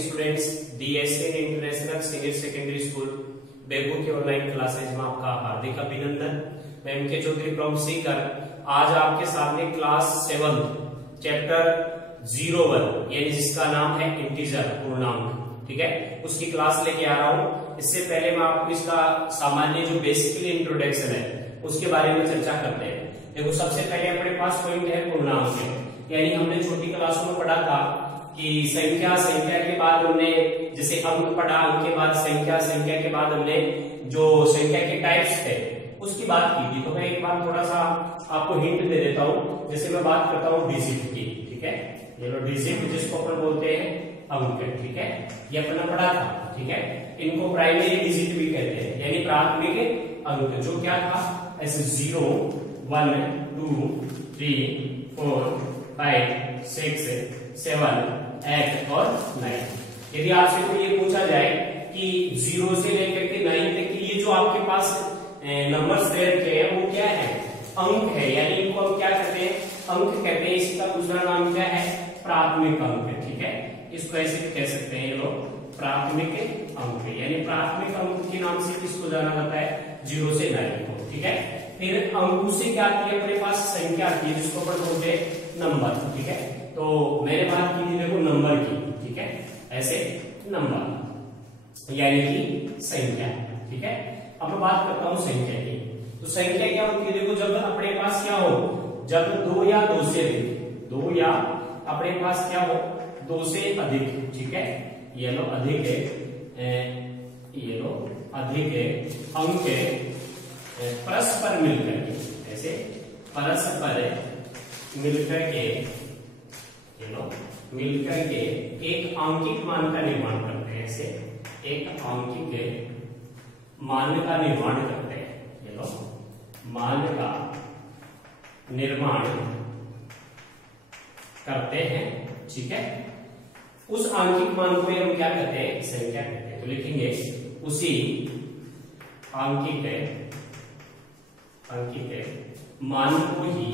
Students, DSN international senior secondary school Begu के online classes में आपका हार्दिक अभिनंदन। मैं MK चौधरी फ्रॉम सीकर आज आपके सामने क्लास 7 चैप्टर 01 यानी जिसका नाम है इंटीजर पूर्णांक, ठीक है, उसकी क्लास लेके आ रहा हूं। इससे पहले मैं आपको इसका सामान्य जो बेसिकली इंट्रोडक्शन है उसके बारे में चर्चा करते हैं। देखो, सबसे पहले अपने पास पॉइंट है पूर्णांक है, यानी हमने छोटी क्लासों में पढ़ा था कि संख्या के बाद हमने जैसे अंक पढ़ा, अंक के बाद संख्या के बाद हमने जो संख्या के टाइप्स थे उसकी बात की थी। तो मैं एक बार थोड़ा सा आपको हिंट दे देता हूं। जैसे मैं बात करता हूं डिजिट की, ठीक है, ये लो डिजिट जिसको अपन बोलते हैं अंक, ठीक है, ये अपना पढ़ा था, ठीक है। इनको प्राइमरी डिजिट भी कहते हैं, यानी प्राथमिक अंक, जो क्या था ऐसे 0 1 2 3 4 5 6 7 8 और 9। यदि आपसे कोई ये पूछा जाए कि 0 से लेकर के 9 तक की ये जो आपके पास नंबर्स दे रखे हैं वो क्या है, अंक है, यानी इनको हम क्या कहते हैं, अंक कहते हैं। इसका दूसरा नाम क्या है, प्राथमिक अंक, ठीक है। इसको ऐसे भी कह सकते हैं ये लोग प्राथमिक अंक, यानी प्राथमिक अंक के नाम से किसको जाना जाता है, 0 से 9 को, ठीक है। फिर अंक से क्या आती है अपने पास, संख्या आती है जिसको अपन बोलते हैं नंबर, ठीक है। तो मैंने बात की थी देखो नंबर की, ठीक है, ऐसे नंबर यानी कि संख्या, ठीक है। अब मैं बात करता हूं संख्या की। तो संख्या क्या होती है, देखो जब अपने पास क्या हो, जब 2 या 2 से अधिक, 2 या अपने पास क्या हो 2 से अधिक, ठीक है, ये लो अधिक है, ये लो अधिक है अंक परस्पर मिलकर के, ऐसे परस्पर मिलकर के, ये लो मिलकर के एक आंकिक मान का निर्माण करते हैं, ऐसे एक आंकिक मान का निर्माण करते हैं, ये लो मान का निर्माण करते हैं, ठीक है। उस आंकिक मान को हम क्या कहते हैं, संख्या कहते हैं। तो लिखेंगे उसी आंकिक मान को ही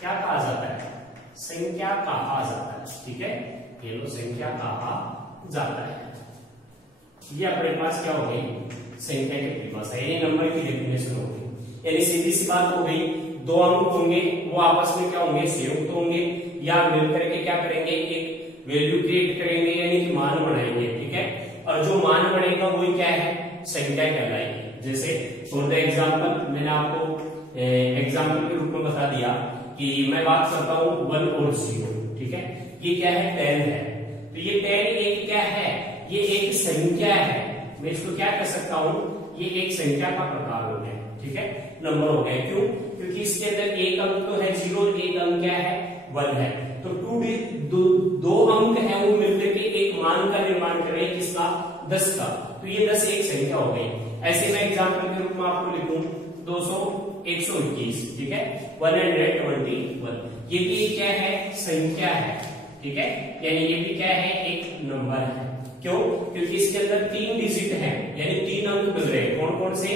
क्या कहा जाता है, संख्या कहा जाता है, ठीक है, ये लो संख्या कहा जाता है। ये अपने पास क्या हो गई, संख्या की परिभाषा, यानी नंबर की डेफिनेशन हो गई। यानी सीधी सी बात हो गई, 2 अंक होंगे वो आपस में क्या होंगे, संयुक्त होंगे या मिलकर के क्या करेंगे, एक वैल्यू क्रिएट करेंगे, यानी कि मान बनाएंगे, ठीक है। और जो मान बनेगा वो क्या है, संख्या कहलाएगी। जैसे फॉर द एग्जाम्पल मैंने आपको एग्जाम्पल के रूप में बता दिया कि मैं बात करता हूं 1 और 0, ठीक है, ये क्या है 10 है। तो ये 10 एक क्या है, ये एक संख्या है। मैं इसको क्या कह सकता हूं, ये एक संख्या का प्रकार हो गया, ठीक है, नंबर हो गया। क्यों, क्योंकि इसके अंदर एक अंक तो है 0, एक अंक क्या है 1 है। तो दो अंक है वो मिलकर के एक मान का निर्माण कर रहे हैं, किसका, 10 का। तो ये 10 एक संख्या हो गई। ऐसे मैं एग्जाम्पल के रूप में आपको लिखूं 121, ठीक है, 121, ये भी क्या है, संख्या है, ठीक है, यानी ये भी क्या है, एक नंबर है। क्यों, क्योंकि इसके अंदर 3 डिजिट है, यानी 3 अंक मिल रहे हैं। कौन कौन से,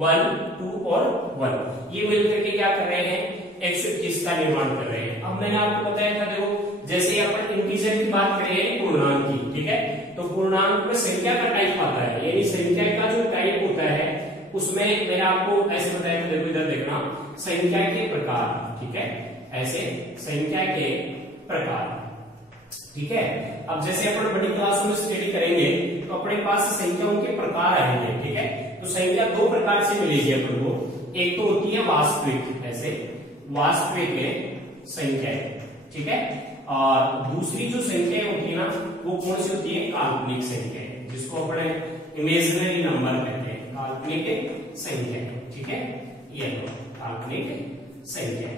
1 2 और 1, ये मिलकर के क्या कर रहे हैं, 121 का निर्माण कर रहे हैं। अब मैंने आपको बताया था, देखो जैसे अपन इंटीजर की बात करें पूर्णांक की, ठीक है, तो पूर्णांक में संख्या का टाइप आता है, यानी संख्या का जो टाइप होता है उसमें मैंने आपको ऐसे बताया था, देखो इधर देखना, संख्या के प्रकार, ठीक है, ऐसे संख्या के प्रकार, ठीक है। अब जैसे अपन बड़ी क्लासों में स्टडी करेंगे तो अपने पास संख्याओं के प्रकार आएंगे, ठीक है। तो संख्या 2 प्रकार से मिलेगी अपन को, एक तो होती है वास्तविक, ऐसे वास्तविक संख्या, ठीक है, और दूसरी जो संख्या होती है ना वो कौन सी होती है, काल्पनिक संख्या, जिसको अपने इमेजिनरी नंबर कहते हैं, काल्पनिक संख्या, ठीक है, ये काल्पनिक संख्या।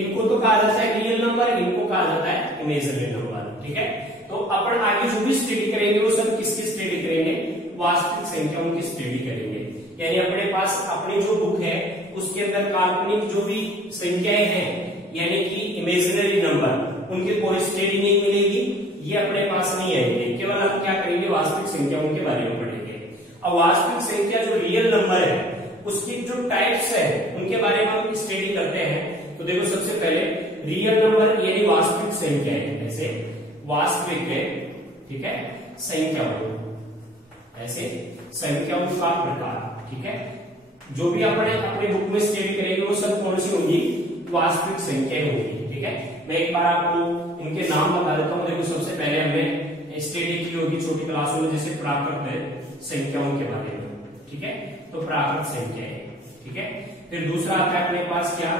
इनको तो कहा जाता है रियल नंबर, इनको कहा जाता है इमेजिनरी नंबर, ठीक है। तो अपन आगे जो भी स्टडी करेंगे वो सब किसकी स्टडी करेंगे, वास्तविक संख्याओं की स्टडी करेंगे। यानी अपने पास अपनी जो बुक है उसके अंदर काल्पनिक जो भी संख्याएं हैं, यानी कि इमेजिनरी नंबर, उनकी कोई स्टडी नहीं मिलेगी, ये अपने पास नहीं आएंगे। केवल हम क्या करेंगे, वास्तविक संख्याओं के बारे में पढ़ेंगे। अब वास्तविक संख्या जो रियल नंबर है उसकी जो टाइप्स है उनके बारे में हम स्टडी करते हैं। तो देखो सबसे पहले रियल नंबर यानी वास्तविक संख्या है, ऐसे वास्तविक है, ठीक है, संख्याओं, ऐसे संख्याओं का प्रकार, ठीक है। जो भी अपने बुक में स्टडी करेंगे वो सब कौन सी होंगी, वास्तविक संख्याएं होंगी, ठीक है। मैं एक बार आपको इनके नाम बता देता हूँ। देखो सबसे पहले हमने स्टडी की होगी छोटी क्लासों में, जैसे प्राकृत संख्याओं के बारे में, ठीक है। तो प्राकृत संख्याएं, ठीक है। फिर दूसरा आता है अपने पास क्या,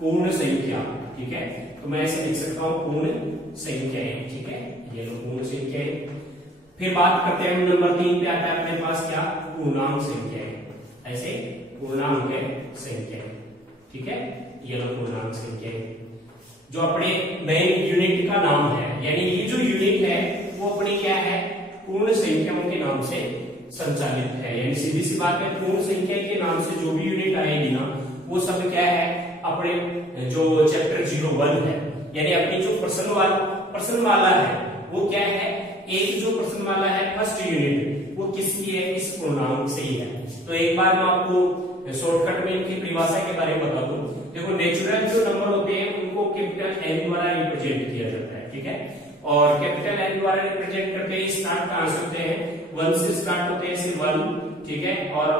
पूर्ण संख्या, ठीक है। तो मैं ऐसे लिख सकता हूँ पूर्ण संख्याएं, ठीक है, ये लो पूर्ण संख्याएं। फिर बात करते हैं नंबर 3 पे आता है अपने पास क्या, पूर्णांक संख्याएं, ऐसे पूर्णांक संख्याएं, ठीक है, ये लो पूर्णांक संख्याएं, जो अपने मेन यूनिट का नाम है। यानी ये जो यूनिट है वो अपनी क्या है, पूर्ण संख्याओं के नाम से संचालित है। यानी सीधी सी बात है, पूर्ण संख्या के नाम से जो भी यूनिट आएगी ना, वो सब क्या है, अपने जो चैप्टर 01 है, यानी अपनी जो प्रश्न वाला है वो क्या है, एक जो प्रश्न वाला है फर्स्ट यूनिट, वो किसकी है, इस पूर्णांक से ही है। तो एक बार मैं आपको शॉर्टकट में इनकी परिभाषा के बारे में बता दूं। देखो नेचुरल जो नंबर होते हैं उनको कैपिटल एन द्वारा रिप्रेजेंट किया जाता है, ठीक है। और कैपिटल एन द्वारा रिप्रेजेंट करते हैं, स्टार्ट कहां से होते हैं, 1 से स्टार्ट होते हैं, सिर्फ 1, ठीक है। और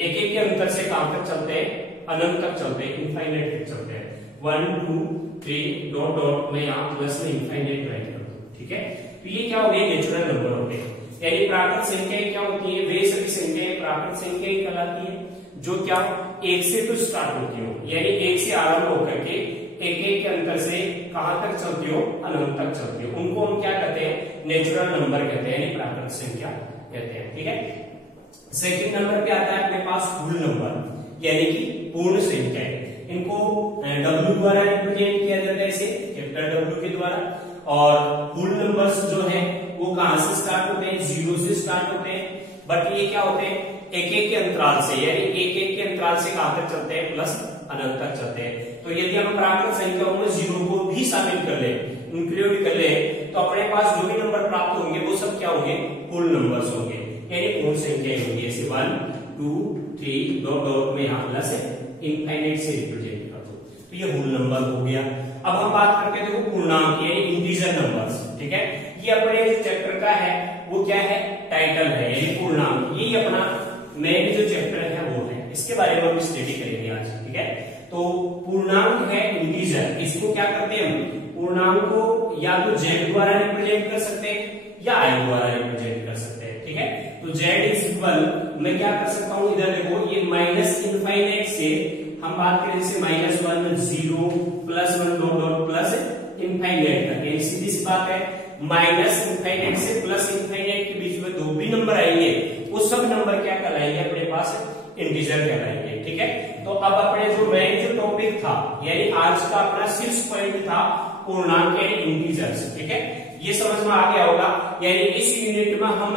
एक एक के अंतर से कहां तक चलते हैं, अनंत तक चलते हैं, इनफाइनाइट तक चलते हैं। 1 2 3 डॉट डॉट में यहाँ प्लस में इनफाइनाइट राइट कर दो, ठीक है। तो ये क्या हो गए, नेचुरल नंबर हो गए। यानी प्राकृत संख्याएं क्या होती है, वे सभी संख्याएं प्राकृत संख्याएं कहलाती है, जो क्या एक से तो स्टार्ट होती हो, यानी एक से आरंभ होकर के एक एक के अंतर से कहां तक चलती हो, अनंत तक चलती हो, उनको हम क्या कहते हैं, नेचुरल नंबर कहते हैं, यानी प्राकृत संख्या कहते हैं, ठीक है। सेकंड नंबर पे आता है अपने पास होल नंबर, यानी कि पूर्ण संख्याएं। इनको W द्वारा रिप्रेजेंट किया जाता है, इसे कैपिटल W के द्वारा। और होल नंबर्स जो है वो कहां से स्टार्ट होते हैं, 0 से स्टार्ट होते हैं, बट ये क्या होते हैं, एक एक के अंतराल से, यानी एक एक के अंतराल से कहां तक चलते हैं, प्लस अनंत तक चलते हैं। तो यदि हम प्राकृत संख्याओं में 0 को भी शामिल कर ले, इंक्लूड कर ले, तो अपने पास जो भी नंबर प्राप्त होंगे वो सब क्या होंगे, होल नंबर्स होंगे, यानी पूर्ण संख्याएं होंगी। ऐसे 1 2 3 डॉट डॉट में यहाँ प्लस इनफाइनाइट से रिप्रेजेंट कर दो, तो ये होल नंबर हो गया। अब हम बात करते हैं देखो पूर्णांक, यानी इंटीजर नंबर्स, ठीक है। ये अपने जो चैप्टर का है वो क्या है, टाइटल है, यानी पूर्णांक। ये अपना मेन जो चैप्टर है वो है, इसके बारे में हम स्टडी करेंगे आज, ठीक है। तो पूर्णांक है इंटीजर, इसको क्या करते हैं हम, पूर्णांक को या तो जेड द्वारा रिप्रेजेंट कर सकते हैं या आई द्वारा रिप्रेजेंट कर सकते हैं, ठीक है। तो जेड इज इक्वल, मैं क्या कर सकता हूं, इधर देखो ये माइनस इनफाइनाइट से हम बात करें जैसे -1 0 +1 डॉट डॉट प्लस इनफाइनाइट तक, यानी सीधी सी बात है, माइनस इनफाइनाइट से प्लस इनफाइनाइट के बीच में जो भी नंबर आएंगे वो सब नंबर क्या कहलाएंगे, अपने पास इंटीजर कहलाएंगे, ठीक है। तो अब अपने जो मेन जो टॉपिक था, यानी आज का अपना 6 पॉइंट था पूर्णांक यानी इंटीजर्स, ठीक है। ये समझ में आ गया होगा। यानी इस यूनिट में हम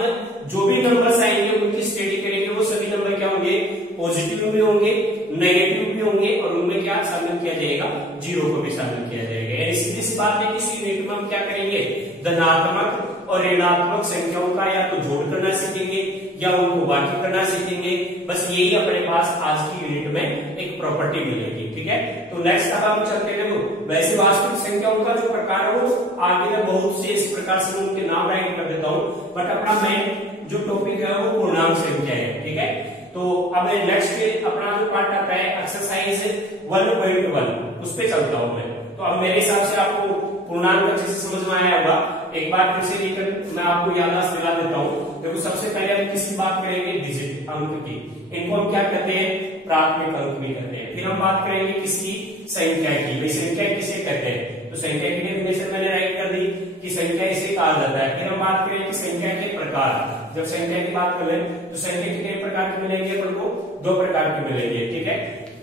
जो भी नंबर्स आएंगे उनकी स्टडी करेंगे, वो सभी नंबर क्या होंगे, पॉजिटिव भी होंगे, नेगेटिव भी होंगे, और उनमें क्या शामिल किया जाएगा, 0 को भी शामिल किया जाएगा। यानी सीधी सी बात है, इस यूनिट में हम क्या करेंगे, धनात्मक और ऋणात्मक संख्याओं का या तो जोड़ करना सीखेंगे या उनको बाकी करना सीखेंगे। बस यही अपने पास आज की यूनिट में एक प्रॉपर्टी मिलेगी, ठीक है। तो नेक्स्ट अब हम चलते हैं, देखो वैसे वास्तविक संख्याओं का जो प्रकार है वो आगे मैं बहुत से इस प्रकार से उनके नाम राइट कर देता हूँ, बट अपना मेन जो टॉपिक है वो पूर्णांक संख्या है, ठीक है। तो अब नेक्स्ट अपना जो पार्ट आता है एक्सरसाइज 1.1, उस पे चलता हूं मैं। तो अब मेरे हिसाब से आपको पूर्णांक अच्छे से समझ में आया होगा। एक बार फिर से लेकर मैं आपको याददाश्त दिला देता हूँ। देखो सबसे पहले हम किसकी बात करेंगे, डिजिट अंक की, इनको हम क्या कहते हैं, प्राथमिक अंक भी कहते हैं। फिर हम बात करेंगे किसकी, संख्या की। भाई संख्या किसे कहते हैं, तो संख्या की डेफिनेशन मैंने राइट कर दी कि संख्या इसे कहा जाता है। फिर हम बात करेंगे संख्या के प्रकार। जब संख्या की बात करें तो संख्या कितने प्रकार की मिलेंगे, अपन को 2 प्रकार की मिलेंगे, ठीक है।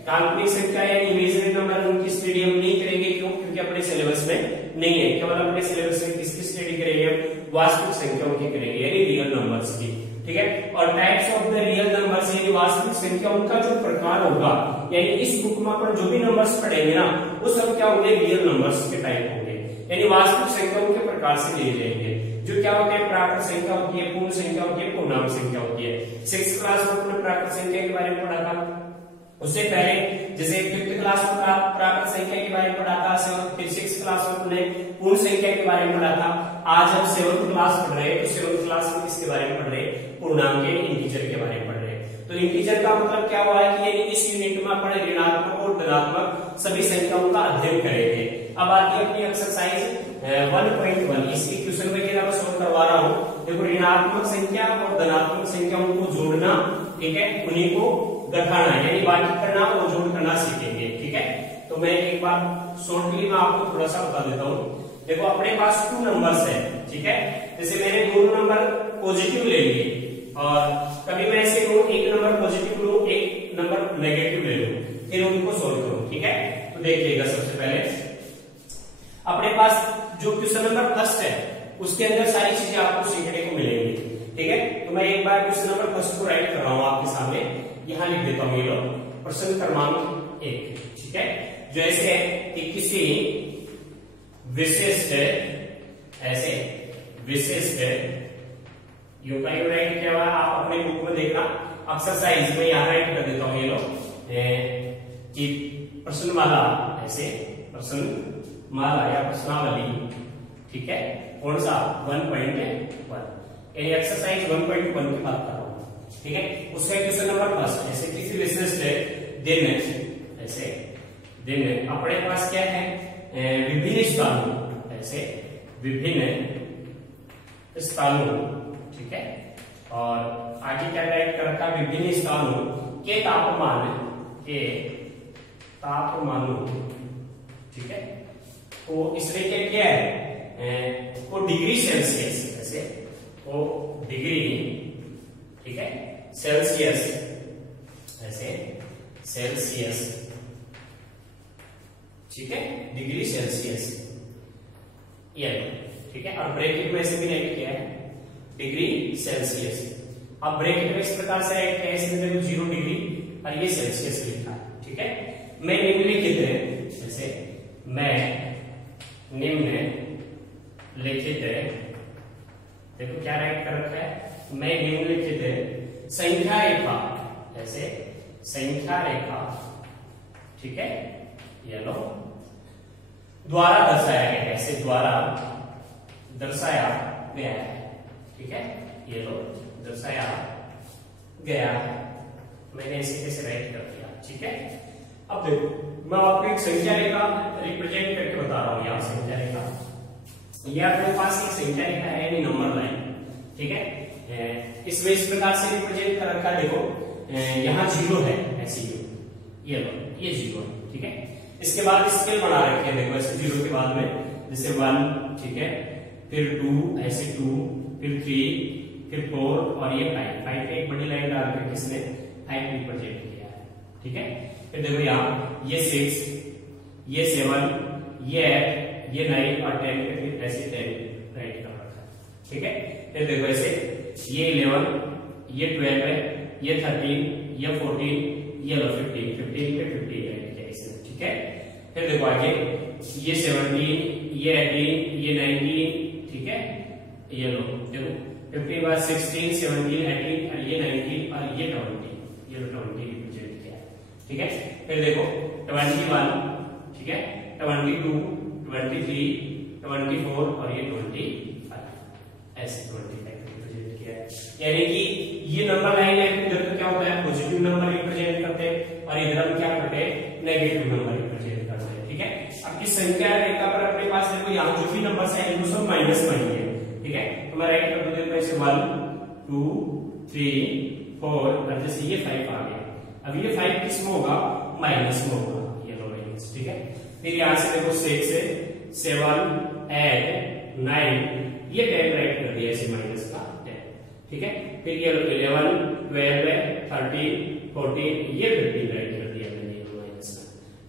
काल्पनिक संख्या यानी इमेजिनरी नंबर, उनकी स्टडी हम नहीं करेंगे, क्यों, क्योंकि अपने सिलेबस में नहीं है। केवल अपने सिलेबस में किसकी स्टडी करेंगे, वास्तविक संख्याओं की करेंगे, यानी रियल नंबर्स की, ठीक है। और types of the real numbers यानी वास्तविक संख्याओं का जो प्रकार होगा, यानी इस बुक में अपन जो भी नंबर्स पढ़ेंगे ना वो सब क्या होंगे, रियल नंबर्स के टाइप होंगे, यानी वास्तविक संख्याओं के प्रकार से लिए जाएंगे। जो क्या होते हैं, प्राकृत संख्या होती है, पूर्ण संख्या होती है, पूर्णांक संख्या होती है। 6th क्लास में अपने प्राकृत संख्या के बारे में पढ़ा था, उससे पहले जैसे 5th क्लास में प्राकृत संख्या के बारे में पढ़ा था, फिर 6th क्लास में हमने पूर्ण संख्या के बारे में पढ़ा था। आज हम 7th क्लास पढ़ रहे हैं, तो 7th क्लास में किसके बारे में पढ़ रहे हैं? पूर्णांक के इंटीजर के बारे में पढ़ रहे हैं। तो इंटीजर का मतलब क्या हुआ है कि इस यूनिट में अपन ऋणात्मक और धनात्मक सभी संख्याओं का अध्ययन करेंगे। अब आती है अपनी एक्सरसाइज 1.1। इसकी क्वेश्चन वगैरह मैं सॉल्व करवा रहा हूँ। देखो, ऋणात्मक संख्या और धनात्मक संख्याओं को जोड़ना, ठीक है, उन्हीं को घटाना यानी बाकी करना और जोड़ करना सीखेंगे, ठीक है। तो मैं एक बार शॉर्टली मैं आपको थोड़ा सा बता देता हूँ। देखो, अपने पास 2 नंबर्स है, ठीक है। जैसे मैंने 2 नंबर पॉजिटिव ले लिए और कभी मैं ऐसे लूं, एक नंबर पॉजिटिव लूं, एक नंबर नेगेटिव ले लूं, फिर उनको सोल्व करूं, ठीक है। तो देखिएगा, सबसे पहले अपने पास जो क्वेश्चन नंबर फर्स्ट है उसके अंदर सारी चीजें आपको सीखने को मिलेंगी, ठीक है। तो मैं एक बार क्वेश्चन नंबर फर्स्ट को राइट कर रहा हूं आपके सामने, यहां लिख देता हूं। ये लो, प्रश्न क्रमांक 1, ठीक है। जो ऐसे है कि किसी विशिष्ट, ऐसे विशिष्ट यू का यू राइट किया हुआ, आप अपने बुक में देखना। एक्सरसाइज में यहां राइट कर देता हूं। ये लो कि प्रश्नमाला, ऐसे प्रश्नमाला या प्रश्नावली, ठीक है, कौन सा 1.1 एक्सरसाइज 1.1 की बात कर रहा हूं, ठीक है। उसका क्वेश्चन नंबर फर्स्ट, ऐसे किसी विशिष्ट दिन, ऐसे दिन अपने पास क्या है? विभिन्न स्थानों, ऐसे विभिन्न स्थानों, ठीक है। और आगे क्या टाइप कर रखा? विभिन्न स्थानों के तापमानों, ठीक है। तो इसलिए क्या किया है? को डिग्री सेल्सियस, ऐसे को डिग्री, ठीक है, सेल्सियस, ऐसे सेल्सियस, ठीक है, डिग्री सेल्सियस, ये, ठीक है। और ब्रैकेट में ऐसे भी राइट किया है डिग्री सेल्सियस। अब ब्रैकेट में इस प्रकार से राइट किया है, इसमें देखो 0 डिग्री और ये सेल्सियस लिखा है, ठीक है। मैं निम्नलिखित, जैसे मैं निम्नलिखित, देखो क्या राइट कर रखा है? मैं निम्नलिखित संख्या रेखा, ऐसे संख्या रेखा, ठीक है, ये लो, द्वारा दर्शाया गया है, ऐसे द्वारा दर्शाया गया है, ठीक है। ये लो, दर्शाया गया है, मैंने ऐसे कैसे राइट कर दिया, ठीक है। अब देखो, मैं आपको एक संख्या रेखा रिप्रेजेंट करके बता रहा हूं। यहां संख्या रेखा, ये अपने पास एक संख्या रेखा है यानी नंबर लाइन, ठीक है। इसमें इस प्रकार से रिप्रेजेंट कर रखा है। देखो, यहाँ 0 है, ऐसे ये लो, ये 0 है, ठीक है। इसके बाद स्केल बना रखे हैं, देखो ऐसे 0 के बाद में जैसे 1, ठीक है, फिर 2, ऐसे 2, फिर 3, फिर 4 और ये 5 पे एक बड़ी लाइन डाल कर किसने 5 रिप्रेजेंट किया है, ठीक है। फिर देखो यहाँ ये 6, ये 7, ये 8, ये 9 और 10, ऐसे 10 राइट कर रखा है, ठीक है। फिर देखो ऐसे ये 11, ये 12 है, ये 13, ये 14, ये 15 पे 15 राइट किया इसने, ठीक है। फिर देखो आगे ये 17, ये 18, ये 19, ठीक है। ये लो, देखो 15 बाद 16, 17, 18 और ये 19 और ये 20, ये 20 रिप्रेजेंट किया है, ठीक है। फिर देखो 21, ठीक है, 22, 23, 24 और ये 25, ऐसे 25 रिप्रेजेंट किया है। यानी कि ये नंबर लाइन है, इधर तो क्या होता है? पॉजिटिव नंबर रिप्रेजेंट करते हैं और इधर हम क्या करते हैं? नेगेटिव नंबर रिप्रेजेंट करते हैं, ठीक है। अब इस संख्या रेखा पर अपने पास देखो यहाँ जो भी नंबर्स है इनको सब माइनस मानिए, ठीक है। तो मैं राइट कर देता हूं ऐसे 1, 2, 3, 4 और जैसे ये 5 आ गया। अब ये 5 किसमें होगा? माइनस में होगा, ये लो माइनस, ठीक है। फिर यहाँ से देखो 6 से 7, 8, 9, ये 10 राइट कर दिया ऐसे माइनस का 10, ठीक है। फिर ये 11, 12, 13, 14, ये 15 राइट कर दिया मैंने माइनस का,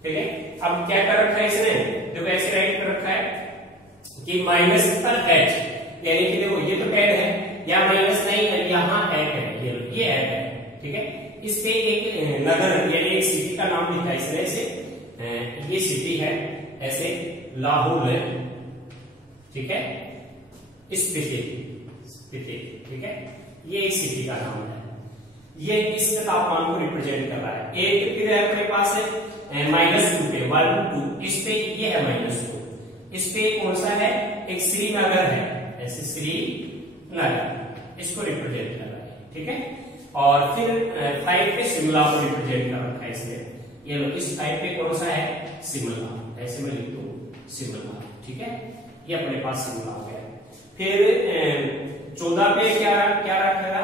ठीक है। अब क्या कर रखा है इसने? देखो ऐसे राइट कर रखा है कि माइनस पर h, यानी कि देखो ये तो 10 है, यहाँ माइनस नहीं है, यहाँ 8 है, ये 8 है, ठीक है। इस पे एक नगर यानी एक सिटी का नाम लिखा है इसने, ऐसे ये सिटी है, ऐसे लाहौर है, ठीक है, स्पीति, ठीक है, ये एक सिटी का नाम है। ये इसके तापमान को रिप्रेजेंट कर रहा है। एक फिर है अपने पास है -2 पे 1 2, इस पे ये है -2, इस पे कौन सा है, एक श्रीनगर है, ऐसे श्रीनगर इसको रिप्रेजेंट कर रहा है, ठीक है। और फिर 5 पे शिमला को रिप्रेजेंट कर रखा है इसने, ये लो इस 5 पे कौन सा है, शिमला, ऐसे में लिख दो शिमला, ठीक है, ये अपने पास शिमला हो गया। फिर 14 पे क्या रखेगा,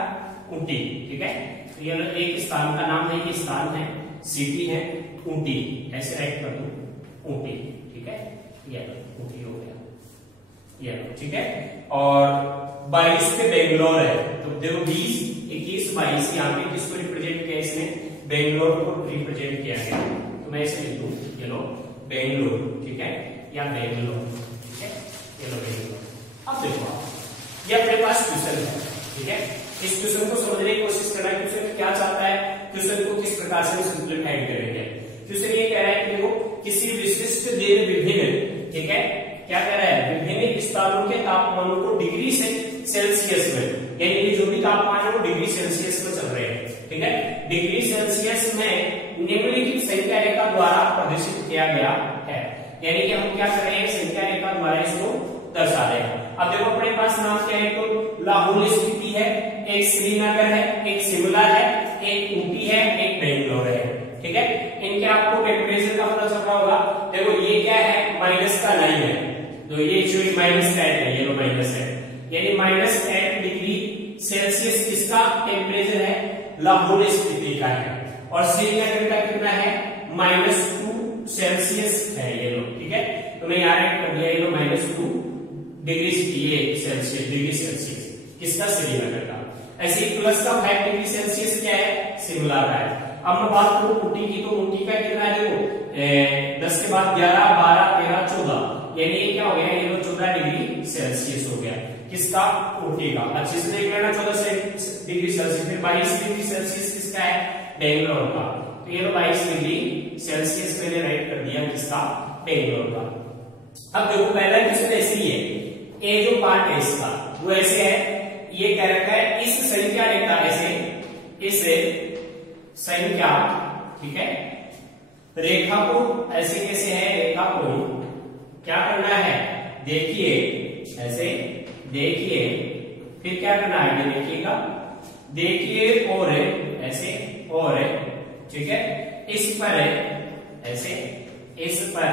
ऊटी, ठीक है, ये एक स्थान का नाम है, ये स्थान है, सिटी है ऊटी, ऐसे राइट कर दो ऊटी, ठीक है, ये ऊटी हो गया, ये ठीक है। और 22 पे बेंगलोर है, तो देखो 20 21 22 यहाँ पे किसको रिप्रेजेंट किया इसने, बेंगलोर को रिप्रेजेंट किया गया, तो मैं इसे लिख दूं, ये लो बेंगलोर, ठीक है, या बेंगलोर, ठीक है, ये लो बेंगलोर। अब देखो ये अपने पास क्वेश्चन है, ठीक है, इस क्वेश्चन को समझने की कोशिश करना है, क्वेश्चन क्या चाहता है, क्वेश्चन को किस प्रकार से सिंप्लीफाइड करेंगे। क्वेश्चन ये कह रहा है कि देखो किसी विशिष्ट दिन विभिन्न, ठीक है, क्या कह रहा है, विभिन्न स्थानों के तापमानों को डिग्री से सेल्सियस में, यानी जो भी तापमान है वो डिग्री सेल्सियस में चल रहे हैं, ठीक है, डिग्री सेल्सियस में निम्नलिखित संख्या रेखा द्वारा प्रदर्शित किया गया है, यानी कि हम क्या कर रहे हैं, संख्या रेखा द्वारा इसको दर्शा रहे हैं। अब देखो अपने पास नाम क्या है, तो लाहौल स्थिति है, एक श्रीनगर है, एक शिमला है, एक ऊटी है, एक बेंगलोर है, ठीक है। इनके आपको टेम्परेचर का पता चल रहा होगा, देखो ये क्या है, माइनस का लाइन है, तो ये जो -8 है, ये माइनस है, यानी -8 डिग्री सेल्सियस किसका टेम्परेचर है, लाहौल स्थिति का है, और श्रीनगर का कितना है, -2 सेल्सियस है, ये लो, ठीक है, तो मैं यहाँ राइट कर दिया, ये लो -2 डिग्री सेल्सियस किसका, श्रीनगर का। ऐसे ही प्लस का 5 डिग्री सेल्सियस क्या है, शिमला का है। अब मैं बात करूं ऊटी की, तो ऊटी का कितना है, देखो 10 के बाद 11 12 13 14, यानी ये क्या हो गया, ये 14 डिग्री सेल्सियस हो गया, किसका, ऊटी का। अच्छे से देख लेना, 14 डिग्री सेल्सियस, फिर 22 डिग्री सेल्सियस किसका है, बेंगलोर का, तो ये 22 डिग्री सेल्सियस मैंने राइट कर दिया, किसका, बेंगलोर का। अब देखो पहला क्वेश्चन ऐसे ही है, ये जो पार्ट है इसका वो ऐसे है, ये कह रखा है इस संख्या रेखा, ऐसे इस संख्या, ठीक है, रेखा को ऐसे कैसे है, रेखा को क्या करना है, देखिए ऐसे देखिए, फिर क्या करना है, ये देखिएगा, देखिए और ऐसे और, ठीक है, इस पर ऐसे, इस पर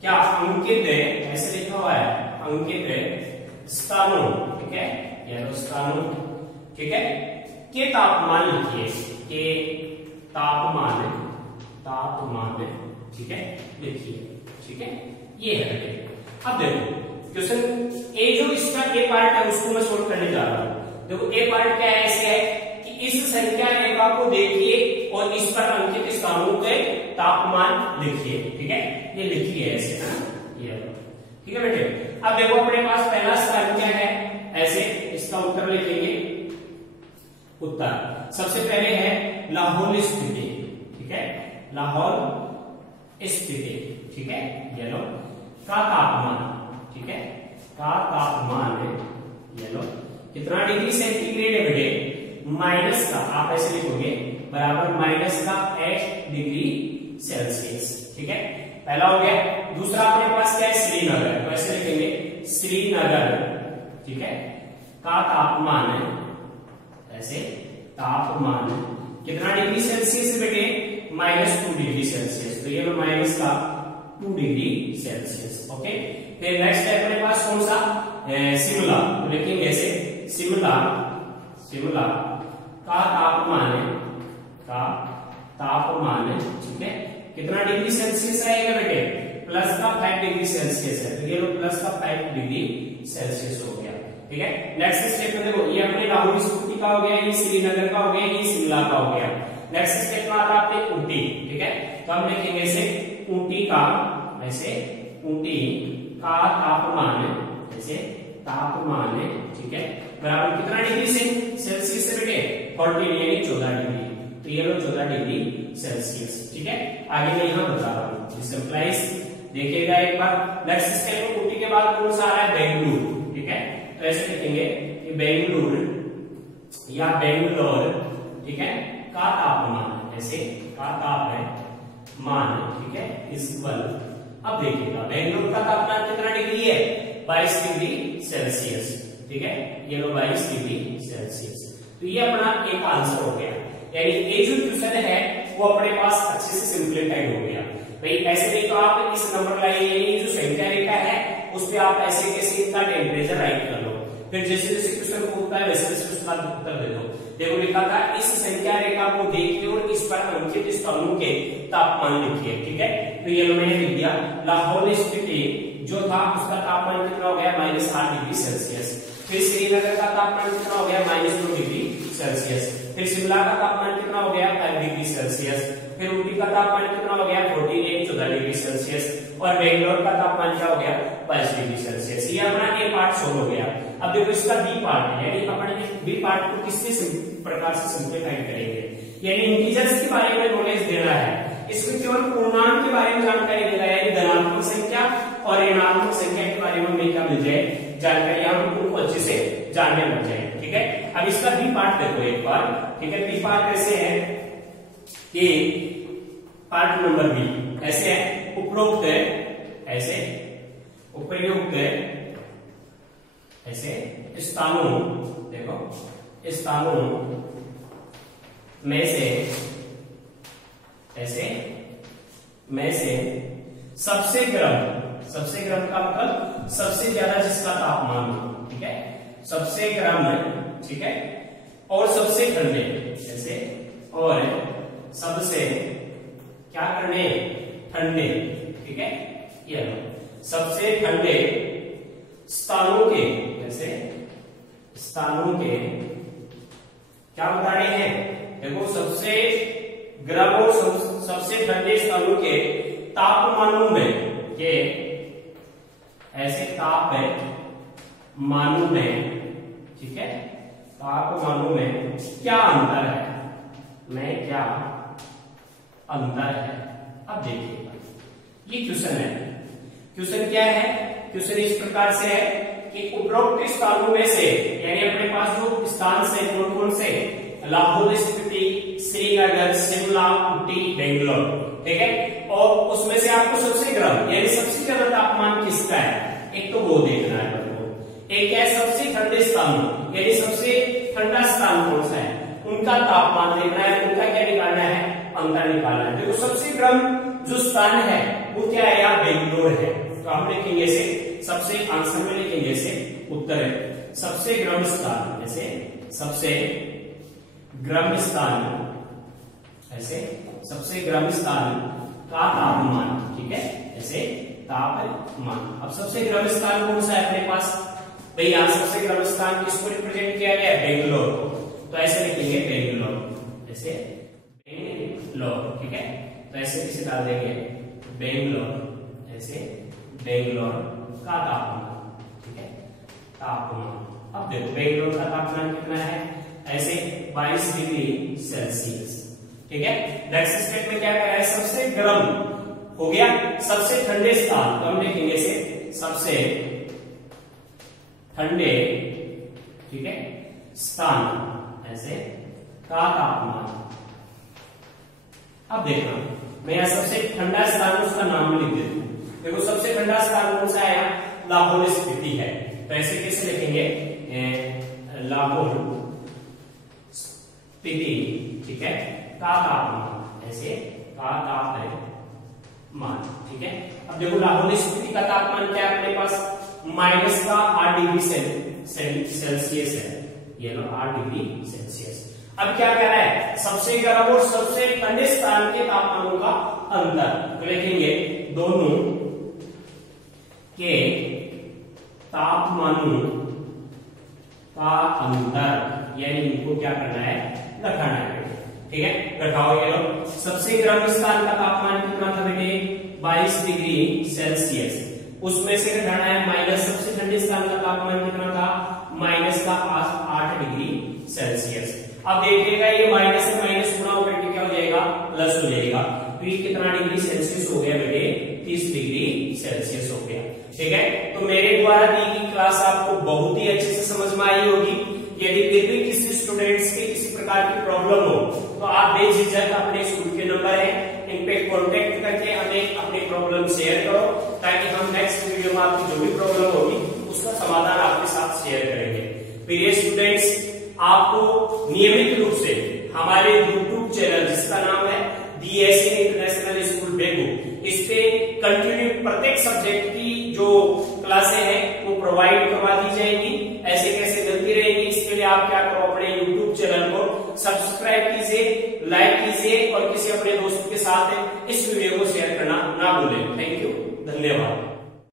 क्या अंकित है, ऐसे लिखा हुआ है, अंकित स्थानों, ठीक है, यह स्थानों, ठीक है, के तापमान लिखिए, के तापमान, ठीक है, लिखिए, ठीक है, ये है। अब देखो क्वेश्चन ए जो इसका ए पार्ट है उसको मैं सोल्व करने जा रहा हूं। देखो ए पार्ट क्या है, ऐसे है कि इस संख्या रेखा को देखिए और इस पर अंकित स्थानों के तापमान लिखिए, ठीक है, ये लिखिए ऐसे ना, ये ठीक है बेटे। अब देखो अपने पास पहला स्थान क्या है, ऐसे इसका उत्तर लिखेंगे, उत्तर सबसे पहले है लाहौल स्थिति, ठीक है, लाहौल स्थिति, ठीक है, ये लो का तापमान, ठीक है, का तापमान है, ये लो कितना डिग्री सेंटीग्रेड है बेटे, माइनस का, आप ऐसे लिखोगे बराबर -8 डिग्री सेल्सियस, ठीक है, पहला हो गया। दूसरा अपने पास क्या है, श्रीनगर, तो ऐसे लिखेंगे श्रीनगर, ठीक है, का तापमान है, ऐसे तापमान कितना डिग्री सेल्सियस बेटे, -2 डिग्री सेल्सियस, तो ये लो माइनस का 2 डिग्री सेल्सियस, ओके। फिर नेक्स्ट है अपने पास कौन सा, शिमला, तो लिखेंगे ऐसे शिमला, शिमला का तापमान है, का तापमान है, ठीक है, कितना डिग्री सेल्सियस आएगा बेटे, प्लस का 5 डिग्री सेल्सियस है, तो ये लो प्लस का 5 डिग्री सेल्सियस हो गया, ठीक है। नेक्स्ट स्टेप में देखो ये अपने लाहौल स्थिति का हो गया, ये श्रीनगर का हो गया, ये शिमला का हो गया। नेक्स्ट स्टेप में आता है ऊटी, ठीक है, तो हम लिखेंगे ऐसे ऊटी का, ऐसे ऊटी का तापमान, ऐसे तापमान, ठीक है, बराबर कितना डिग्री सेल्सियस से बेटे, 14 यानी 14 डिग्री, तो ये लो 14 डिग्री सेल्सियस, ठीक है। आगे मैं यहाँ बता रहा हूँ, सिंपलाइज देखिएगा एक बार। नेक्स्ट स्टेप में ऊटी के बाद कौन सा आ रहा है, बेंगलुरु, ठीक है, तो ऐसे लिखेंगे कि बेंगलुरु या बेंगलोर, ठीक है, का तापमान, ऐसे का तापमान, ठीक है, इक्वल, अब देखिएगा बेंगलोर का तापमान कितना डिग्री है, 22 डिग्री सेल्सियस, ठीक है, ये लो 22 डिग्री सेल्सियस। तो ये अपना एक आंसर हो गया, यानी ये जो क्वेश्चन है वो अपने पास अच्छे से सिंप्लीफाइड हो गया। भाई ऐसे नहीं तो आप इस नंबर लाइन, यानी जो संख्या रेखा है उस पे आप ऐसे कैसे इतना टेम्परेचर राइट कर लो, फिर जैसे जैसे क्वेश्चन को होता है वैसे वैसे उसका उत्तर दे दो। देखो लिखा था इस संख्या रेखा को देखिए और इस पर अंकित स्थानों के तापमान लिखिए, ठीक है। तो ये लो मैंने लिख दिया, लाहौल स्पीति जो था उसका तापमान कितना हो गया, -8 डिग्री सेल्सियस। फिर श्रीनगर का तापमान कितना हो गया, -2 डिग्री सेल्सियस। फिर शिमला का तापमान कितना हो गया, 5 डिग्री सेल्सियस। फिर ऊटी का तापमान कितना हो गया, 14 डिग्री सेल्सियस। और बेंगलोर का तापमान क्या हो गया, 5 डिग्री सेल्सियस। ये अपना ए पार्ट सोल्व हो गया। अब देखो इसका बी पार्ट है, यानी अपने बी पार्ट को किस प्रकार से सिंप्लीफाइड करेंगे, यानी इंटीजर्स के बारे में नॉलेज दे रहा है, इसमें केवल पूर्णांक के बारे में जानकारी देगा, यानी धनात्मक संख्या और ऋणात्मक संख्या के बारे में हमें क्या मिल जाए, जानकारी, हम उनको अच्छे से जानने लग जाए, ठीक है। अब इसका बी पार्ट देखो एक बार, ठीक है। बी पार्ट ऐसे है कि पार्ट नंबर बी ऐसे है, उपरोक्त ऐसे उपयुक्त ऐसे स्थानों, देखो स्थानों में से ऐसे में से सबसे गर्म का मतलब सबसे ज्यादा जिसका तापमान हो, ठीक है, सबसे गर्म, ठीक है, और सबसे ठंडे ऐसे, और सबसे क्या करने, ठंडे, ठीक है, ये सबसे ठंडे स्थानों के, ऐसे स्थानों के क्या बता रहे हैं, देखो सबसे गर्म और सबसे ठंडे स्थानों के तापमानों में के ऐसे तापमानों में, ठीक है, तापमानों में क्या अंतर है, में क्या अंतर है। अब देखिएगा ये क्वेश्चन है, क्वेश्चन क्या है, क्वेश्चन इस प्रकार से है कि उपरोक्त स्थानों में से, यानी अपने पास जो स्थान से कौन कौन से, लाहौल स्पीति, श्रीनगर, शिमला, ऊटी, बेंगलोर, ठीक है, और उसमें से आपको सबसे गर्म यानी सबसे ज्यादा तापमान किसका है, एक तो वो देखना है आपको। एक है सबसे ठंडे स्थान, यानी सबसे ठंडा स्थान कौन सा है, उनका तापमान देखना है, उनका क्या निकालना है, अंतर निकालना है। देखो सबसे गर्म जो स्थान है वो क्या है, यहाँ बेंगलोर है, तो हम लिखेंगे ऐसे, सबसे आंसर में लिखेंगे ऐसे, उत्तर है सबसे गर्म स्थान, ऐसे सबसे गर्म स्थान, ऐसे सबसे गर्म स्थान का तापमान, ठीक है, ऐसे तापमान। अब सबसे गर्म स्थान कौन सा है अपने पास, भाई यहाँ सबसे गर्म स्थान किसको रिप्रेजेंट किया गया है, बेंगलोर, तो ऐसे लिखेंगे बेंगलोर, ऐसे बेंगलोर, ठीक है, तो ऐसे किसे डाल देंगे, बेंगलोर, ऐसे बेंगलोर का तापमान, ठीक है, तापमान। अब देखो बेंगलोर का तापमान कितना है, ऐसे 22 डिग्री सेल्सियस, ठीक है। नेक्स्ट स्टेप में क्या करा है, सबसे गर्म हो गया, सबसे ठंडे स्थान, तो हम लिखेंगे इसे सबसे ठंडे, ठीक है, स्थान, ऐसे का तापमान। अब देखना, मैं यहाँ सबसे ठंडा स्थान उसका नाम लिख देता हूं। देखो सबसे ठंडा स्थान कौन सा है, लाहौल स्पीति है, तो ऐसे कैसे लिखेंगे, लाहौल स्पीति, ठीक है, का तापमान, ऐसे का तापमान, ठीक है। अब देखो लाहौल स्पीति का तापमान क्या है अपने पास, -8 डिग्री सेल्सियस है, ये लो 8 डिग्री सेल्सियस। अब क्या कह रहा है, सबसे गर्म और सबसे ठंडे स्थान के तापमानों का अंतर, तो लिखेंगे दोनों के तापमानों का अंतर, यानी इनको क्या करना है, रखना है, ठीक है, रखाओ। ये लो सबसे गर्म स्थान का तापमान कितना था बेटे, 22 डिग्री सेल्सियस, उसमें से घटाना है माइनस सबसे ठंडे स्थान का तापमान कितना था, -8 डिग्री सेल्सियस। अब देखिएगा ये माइनस से माइनस गुणा होकर के क्या हो जाएगा, प्लस हो जाएगा, तो ये कितना डिग्री सेल्सियस हो गया बेटे, 30 डिग्री सेल्सियस हो गया, ठीक है। तो मेरे द्वारा दी गई क्लास आपको बहुत ही अच्छे से समझ में आई होगी। यदि फिर भी किसी स्टूडेंट्स के किसी प्रकार प्रकार की प्रॉब्लम हो तो आप बेझिझक अपने स्कूल के नंबर है इन पे कॉन्टेक्ट करके हमें अपनी प्रॉब्लम शेयर करो, ताकि हम नेक्स्ट वीडियो में आपकी जो भी प्रॉब्लम होगी उसका समाधान आपके साथ शेयर करेंगे। प्रिय स्टूडेंट्स, आपको नियमित रूप से हमारे YouTube चैनल जिसका नाम है DSN इंटरनेशनल स्कूल बेगू, इस पे कंटिन्यू प्रत्येक सब्जेक्ट की जो क्लासें हैं वो प्रोवाइड करवा दी जाएगी, ऐसे कैसे मिलती रहेगी। इसके लिए आप क्या करो, अपने YouTube चैनल को सब्सक्राइब कीजिए, लाइक कीजिए और किसी अपने दोस्त के साथ इस वीडियो को शेयर करना ना भूलें। थैंक यू, धन्यवाद।